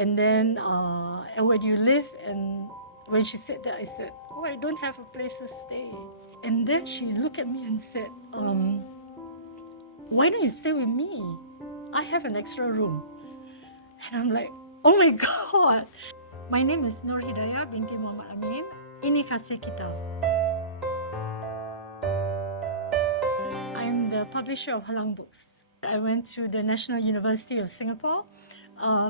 And then, and where do you live? And when she said that, I said, oh, I don't have a place to stay. And then she looked at me and said, why don't you stay with me? I have an extra room. And I'm like, oh my God. My name is Nor Hidayah binti Muhammad Amin. Ini Kasih Kita. I'm the publisher of Helang books. I went to the National University of Singapore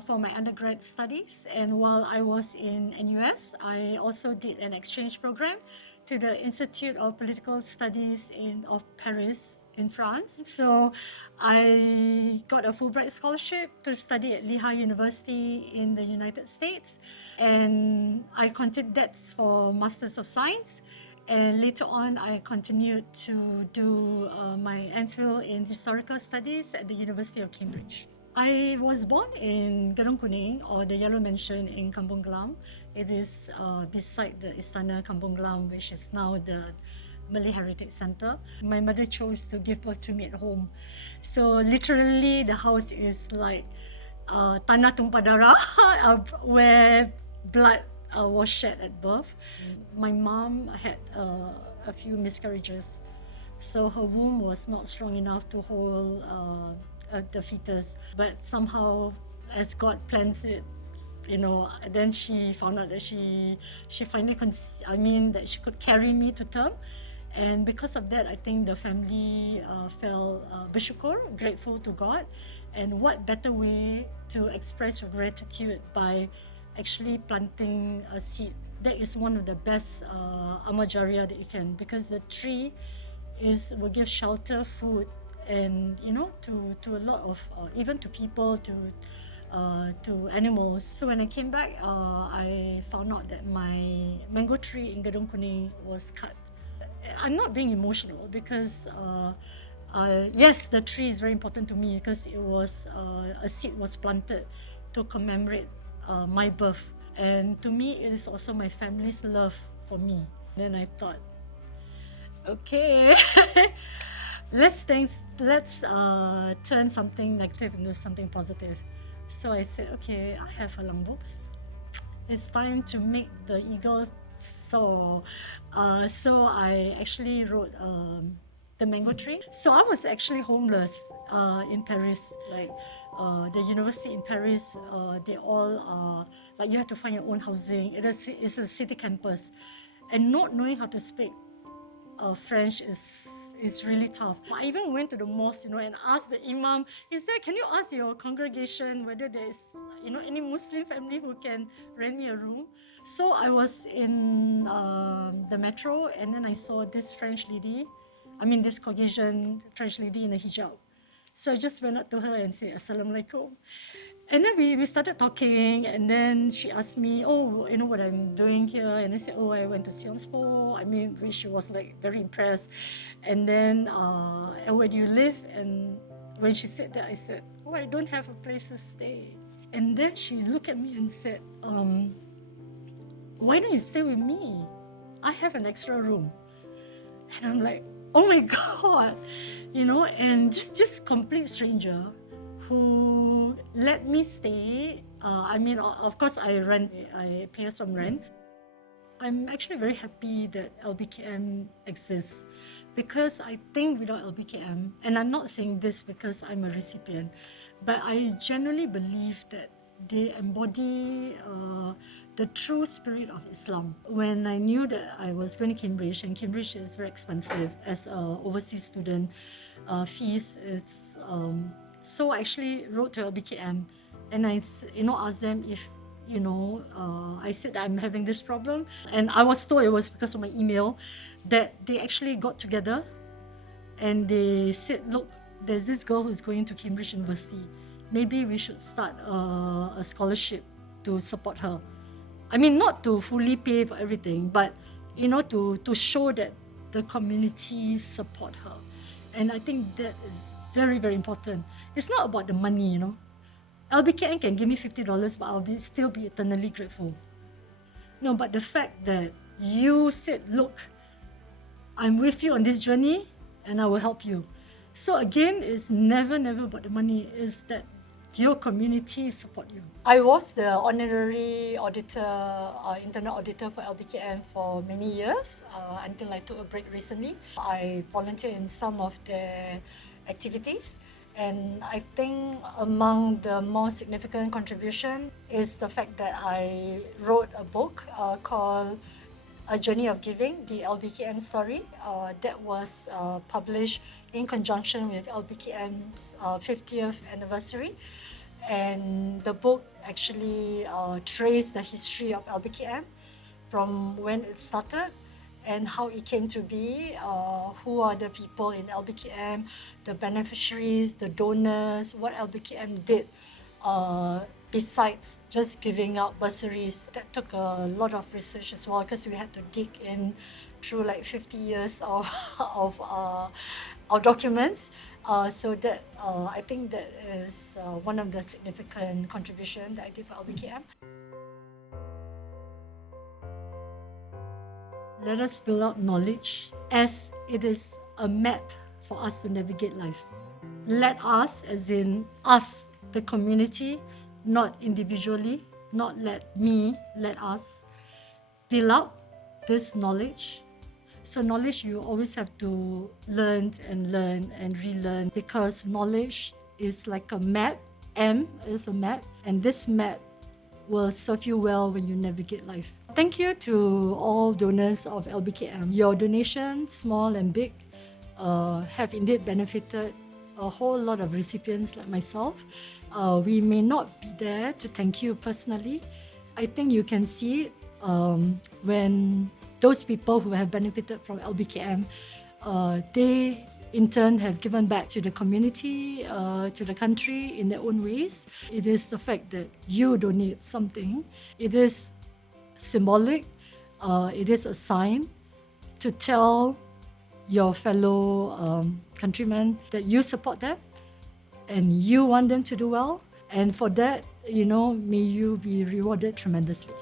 for my undergrad studies, and while I was in NUS, I also did an exchange program to the Institute of Political Studies of Paris in France. So I got a Fulbright scholarship to study at Lehigh University in the United States, and I continued that for Masters of Science. And later on, I continued to do my MPhil in Historical Studies at the University of Cambridge. I was born in Gedong Kuning, or the Yellow Mansion in Kampung Glam. It is beside the Istana Kampung Glam, which is now the Malay Heritage Centre. My mother chose to give birth to me at home. So literally, the house is like tanah tumpah darah, where blood was shed at birth. My mom had a few miscarriages, so her womb was not strong enough to hold the fetus. But somehow, as God plans it, then she found out that she finally that she could carry me to term. And because of that, I think the family felt bersyukur, grateful to God. And what better way to express your gratitude by actually planting a seed. That is one of the best amal jariyah that you can, because the tree will give shelter, food, and to a lot of even to people, to animals. So when I came back, I found out that my mango tree in Gedong Kuning was cut. I'm not being emotional because yes, the tree is very important to me because it was a seed was planted to commemorate my birth, and to me it is also my family's love for me. Then I thought, okay, let's turn something negative into something positive. So I said, okay, I have Helang books. It's time to make the eagle soar. So I actually wrote the mango tree. So I was actually homeless in Paris. Like the university in Paris, they all like you have to find your own housing. It's a city campus, and not knowing how to speak French is really tough. I even went to the mosque, and asked the imam, can you ask your congregation whether there is, any Muslim family who can rent me a room? So I was in the metro, and then I saw this this Caucasian French lady in a hijab. So I just went up to her and said, Assalamualaikum. And then we started talking, and then she asked me, what I'm doing here? And I said, I went to Sionspor. She was like very impressed. And then, and where do you live? And when she said that, I said, I don't have a place to stay. And then she looked at me and said, why don't you stay with me? I have an extra room. And I'm like, oh my God, and just complete stranger who let me stay. Of course, I pay some rent. I'm actually very happy that LBKM exists, because I think without LBKM, and I'm not saying this because I'm a recipient, but I genuinely believe that they embody the true spirit of Islam. When I knew that I was going to Cambridge, and Cambridge is very expensive as an overseas student, fees, it's so I actually wrote to LBKM, and I asked them if I said that I'm having this problem, and I was told it was because of my email, that they actually got together and they said, look, there's this girl who's going to Cambridge University. Maybe we should start a scholarship to support her. Not to fully pay for everything, but to show that the community support her. And I think that is very, very important. It's not about the money, LBKM can give me $50, but I'll still be eternally grateful. No, but the fact that you said, look, I'm with you on this journey and I will help you. So again, it's never about the money. It's that your community support you. I was the honorary auditor, internal auditor for LBKM for many years until I took a break recently. I volunteer in some of the activities. And I think among the more significant contribution is the fact that I wrote a book called A Journey of Giving, the LBKM story, that was published in conjunction with LBKM's 50th anniversary. And the book actually traced the history of LBKM from when it started and how it came to be, who are the people in LBKM, the beneficiaries, the donors, what LBKM did besides just giving out bursaries. That took a lot of research as well, because we had to dig in through like 50 years of documents. So that I think that is one of the significant contributions that I did for LBKM. Let us build up knowledge as it is a map for us to navigate life. Let us, as in us, the community, not individually, not let me, let us build up this knowledge. So knowledge, you always have to learn and relearn, because knowledge is like a map. M is a map, and this map will serve you well when you navigate life. Thank you to all donors of LBKM. Your donations, small and big, have indeed benefited a whole lot of recipients like myself. We may not be there to thank you personally. I think you can see it when those people who have benefited from LBKM, they in turn have given back to the community, to the country in their own ways. It is the fact that you donate something. It is symbolic. It is a sign to tell your fellow countrymen that you support them and you want them to do well. And for that, may you be rewarded tremendously.